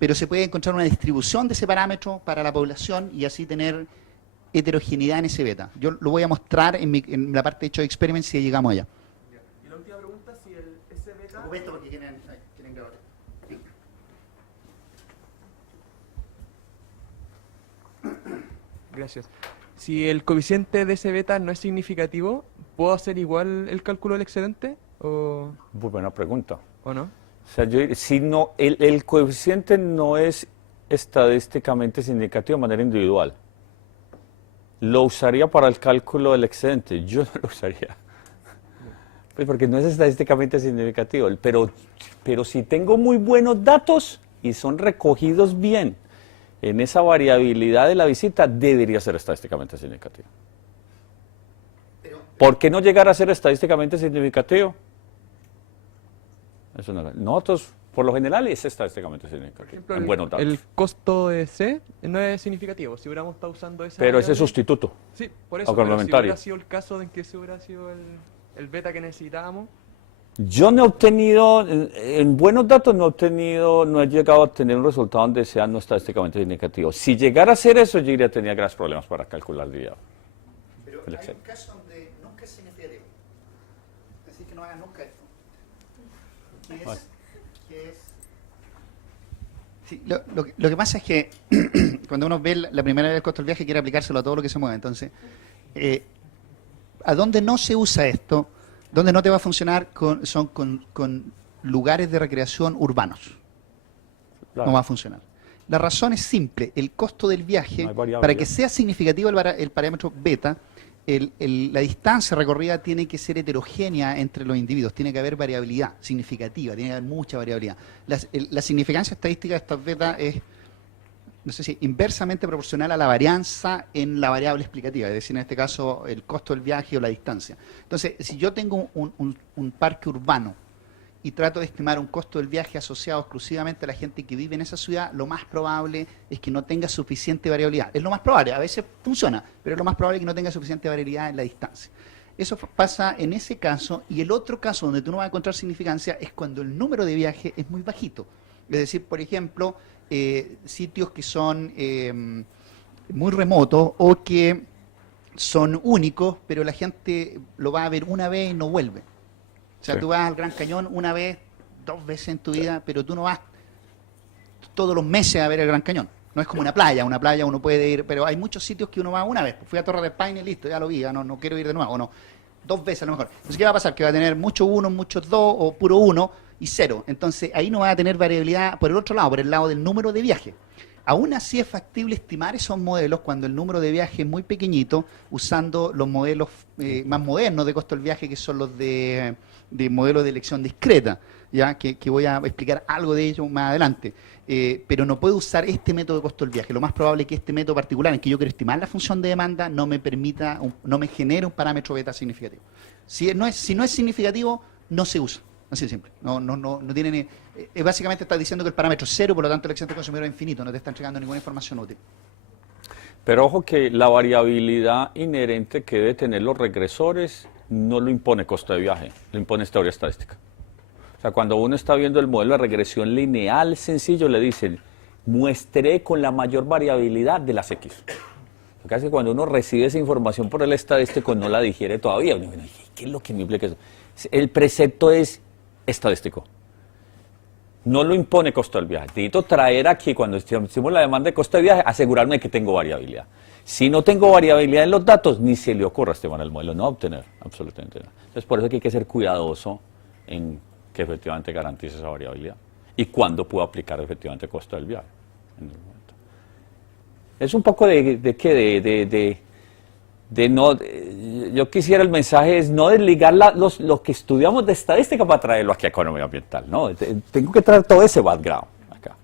Pero se puede encontrar una distribución de ese parámetro para la población y así tener heterogeneidad en ese beta. Yo lo voy a mostrar en la parte de hecho de experiment si llegamos allá. Y la última pregunta, si ese beta... Documento porque quieren grabar. Gracias. Si el coeficiente de ese beta no es significativo, ¿puedo hacer igual el cálculo del excedente o Muy buena pregunta. no? O sea, si no, el coeficiente no es estadísticamente significativo de manera individual. Lo usaría para el cálculo del excedente. Yo no lo usaría. Pues porque no es estadísticamente significativo. Pero si tengo muy buenos datos y son recogidos bien en esa variabilidad de la visita, debería ser estadísticamente significativo. ¿Por qué no llegar a ser estadísticamente significativo? Nosotros, por lo general, es estadísticamente significativo. Por en ejemplo, buenos datos. el costo de C no es significativo. Si hubiéramos estado usando esa Pero ese variable- sustituto. Sí, por eso. o Pero si complementario. hubiera sido el caso en que ese hubiera sido el beta que necesitábamos, Yo no he obtenido, en buenos datos no he llegado a obtener un resultado donde sea no estadísticamente significativo. Si llegara a ser eso, yo diría que tenía graves problemas para calcular el día. Pero El hay Excel. un caso donde nunca es significativo. Así que no hagan nunca esto. Sí, lo que pasa es que cuando uno ve la primera vez el costo del viaje, quiere aplicárselo a todo lo que se mueve. Entonces, ¿a dónde no se usa esto? ¿Dónde no te va a funcionar? Son con lugares de recreación urbanos. Claro. No va a funcionar. La razón es simple. El costo del viaje, No hay variable. para que sea significativo el parámetro beta, la distancia recorrida tiene que ser heterogénea entre los individuos. Tiene que haber variabilidad significativa, tiene que haber mucha variabilidad. La significancia estadística de estas betas es, no sé si, inversamente proporcional a la varianza en la variable explicativa, es decir, en este caso, el costo del viaje o la distancia. Entonces, si yo tengo un parque urbano y trato de estimar un costo del viaje asociado exclusivamente a la gente que vive en esa ciudad, lo más probable es que no tenga suficiente variabilidad. Es lo más probable, a veces funciona, pero es lo más probable que no tenga suficiente variabilidad en la distancia. Eso pasa en ese caso, y el otro caso donde tú no vas a encontrar significancia es cuando el número de viajes es muy bajito. Es decir, por ejemplo, sitios que son muy remotos o que son únicos, pero la gente lo va a ver una vez y no vuelve. O sea, Sí. tú vas al Gran Cañón una vez, 2 veces en tu vida, pero tú no vas todos los meses a ver el Gran Cañón. No es como una playa uno puede ir, pero hay muchos sitios que uno va una vez. Fui a Torre del Paine y listo, ya lo vi, ya no quiero ir de nuevo, no. 2 veces a lo mejor. Entonces, ¿qué va a pasar? Que va a tener muchos 1, muchos 2 o puro 1 y 0. Entonces, ahí no va a tener variabilidad por el otro lado, por el lado del número de viajes. Aún así es factible estimar esos modelos cuando el número de viajes es muy pequeñito, usando los modelos más modernos de costo del viaje, que son los de modelos de elección discreta, ya que voy a explicar algo de ello más adelante. Pero no puedo usar este método de costo del viaje. Lo más probable es que este método particular, en que yo quiero estimar la función de demanda, no me permita, no me genere un parámetro beta significativo. Si no es significativo, no se usa. Así de simple. No tiene ni, básicamente está diciendo que el parámetro es 0, por lo tanto el excedente consumidor es infinito, no te está entregando ninguna información útil. Pero ojo que la variabilidad inherente que debe tener los regresores no lo impone costo de viaje, lo impone teoría estadística. O sea, cuando uno está viendo el modelo de regresión lineal sencillo, le dicen, muestre con la mayor variabilidad de las X. Lo que hace que cuando uno recibe esa información por el estadístico no la digiere todavía. Uno dice, ¿qué es lo que me implica eso? El precepto es estadístico. No lo impone costo del viaje. Necesito traer aquí, cuando hicimos la demanda de costo de viaje, asegurarme de que tengo variabilidad. Si no tengo variabilidad en los datos, ni se le ocurra estimar el modelo, no va a obtener absolutamente nada. Entonces, por eso es que hay que ser cuidadoso en que efectivamente garantice esa variabilidad. Y cuándo puedo aplicar efectivamente costo del viaje. En el momento. Es un poco yo quisiera, el mensaje es no desligar lo que estudiamos de estadística para traerlo aquí a economía ambiental, ¿no? Tengo que traer todo ese background acá.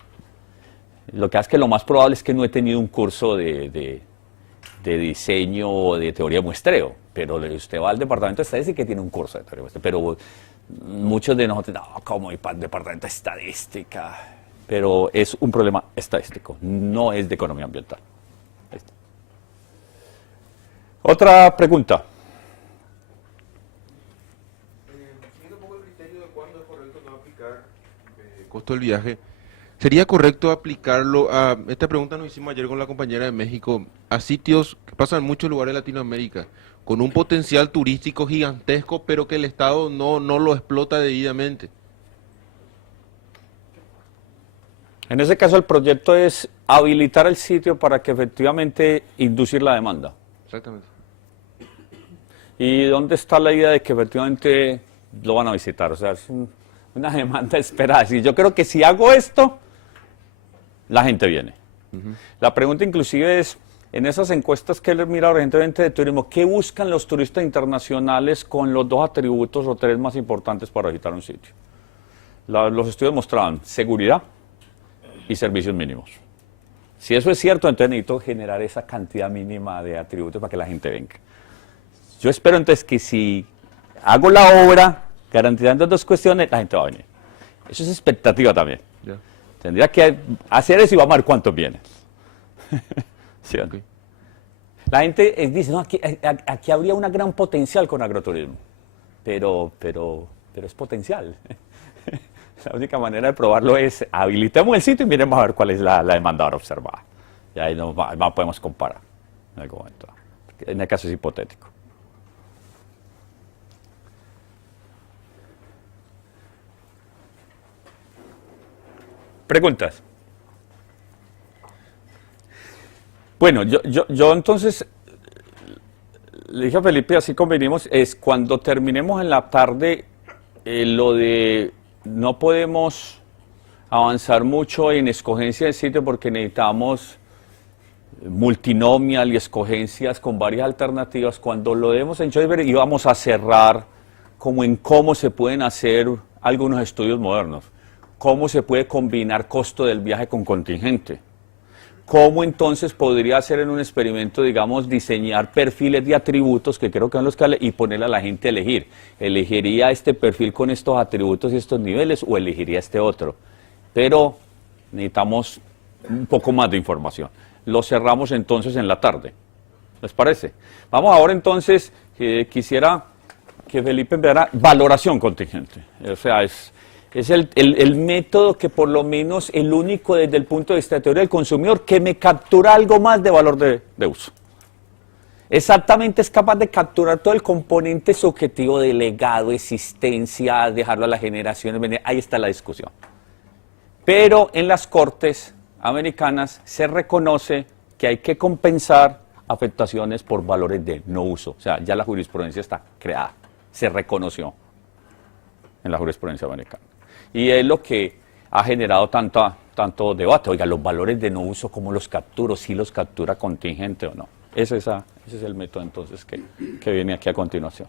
Lo que hace que lo más probable es que no he tenido un curso de diseño o de teoría de muestreo, pero usted va al departamento de estadística y tiene un curso de teoría de muestreo, pero muchos de nosotros, no, ¿cómo ir para el departamento de estadística? Pero es un problema estadístico, no es de economía ambiental. Ahí está. Otra pregunta. Siguiendo un poco el criterio de cuándo es correcto no aplicar costo del viaje, ¿sería correcto aplicarlo a, esta pregunta nos hicimos ayer con la compañera de México, a sitios que pasan en muchos lugares de Latinoamérica, con un potencial turístico gigantesco, pero que el Estado no lo explota debidamente? En ese caso el proyecto es habilitar el sitio para que efectivamente inducir la demanda. Exactamente. ¿Y dónde está la idea de que efectivamente lo van a visitar? O sea, es una demanda esperada. Si yo creo que si hago esto, la gente viene. La pregunta inclusive es, en esas encuestas que he mirado recientemente de turismo, ¿qué buscan los turistas internacionales con los 2 atributos o 3 más importantes para visitar un sitio? Los estudios mostraban seguridad y servicios mínimos. Si eso es cierto, entonces necesito generar esa cantidad mínima de atributos para que la gente venga. Yo espero entonces que si hago la obra garantizando 2 cuestiones, la gente va a venir. Eso es expectativa también. Ya. Tendría que hacer eso y vamos a ver cuántos vienen. ¿Sí? Ok. La gente dice, no, aquí habría una gran potencial con agroturismo, pero es potencial. La única manera de probarlo es habilitemos el sitio y miremos a ver cuál es la demanda ahora observada. Y ahí más podemos comparar en algún momento. En el caso es hipotético. ¿Preguntas? Bueno, yo entonces le dije a Felipe, así convenimos, es cuando terminemos en la tarde, lo de no podemos avanzar mucho en escogencia de sitio porque necesitamos multinomial y escogencias con varias alternativas. Cuando lo demos en Choiceberry íbamos a cerrar como en cómo se pueden hacer algunos estudios modernos, cómo se puede combinar costo del viaje con contingente. ¿Cómo entonces podría hacer en un experimento, digamos, diseñar perfiles de atributos, que creo que son los que y ponerle a la gente a elegir? ¿Elegiría este perfil con estos atributos y estos niveles o elegiría este otro? Pero necesitamos un poco más de información. Lo cerramos entonces en la tarde. ¿Les parece? Vamos ahora entonces, quisiera que Felipe enviara valoración contingente. O sea, es el método que por lo menos el único desde el punto de vista de teoría del consumidor que me captura algo más de valor de uso. Exactamente, es capaz de capturar todo el componente subjetivo de legado, existencia, dejarlo a las generaciones venideras. Ahí está la discusión. Pero en las cortes americanas se reconoce que hay que compensar afectaciones por valores de no uso. O sea, ya la jurisprudencia está creada, se reconoció en la jurisprudencia americana. Y es lo que ha generado tanto debate. Oiga, los valores de no uso, ¿cómo los capturo? ¿Si los captura contingente o no? Ese es el método entonces que viene aquí a continuación.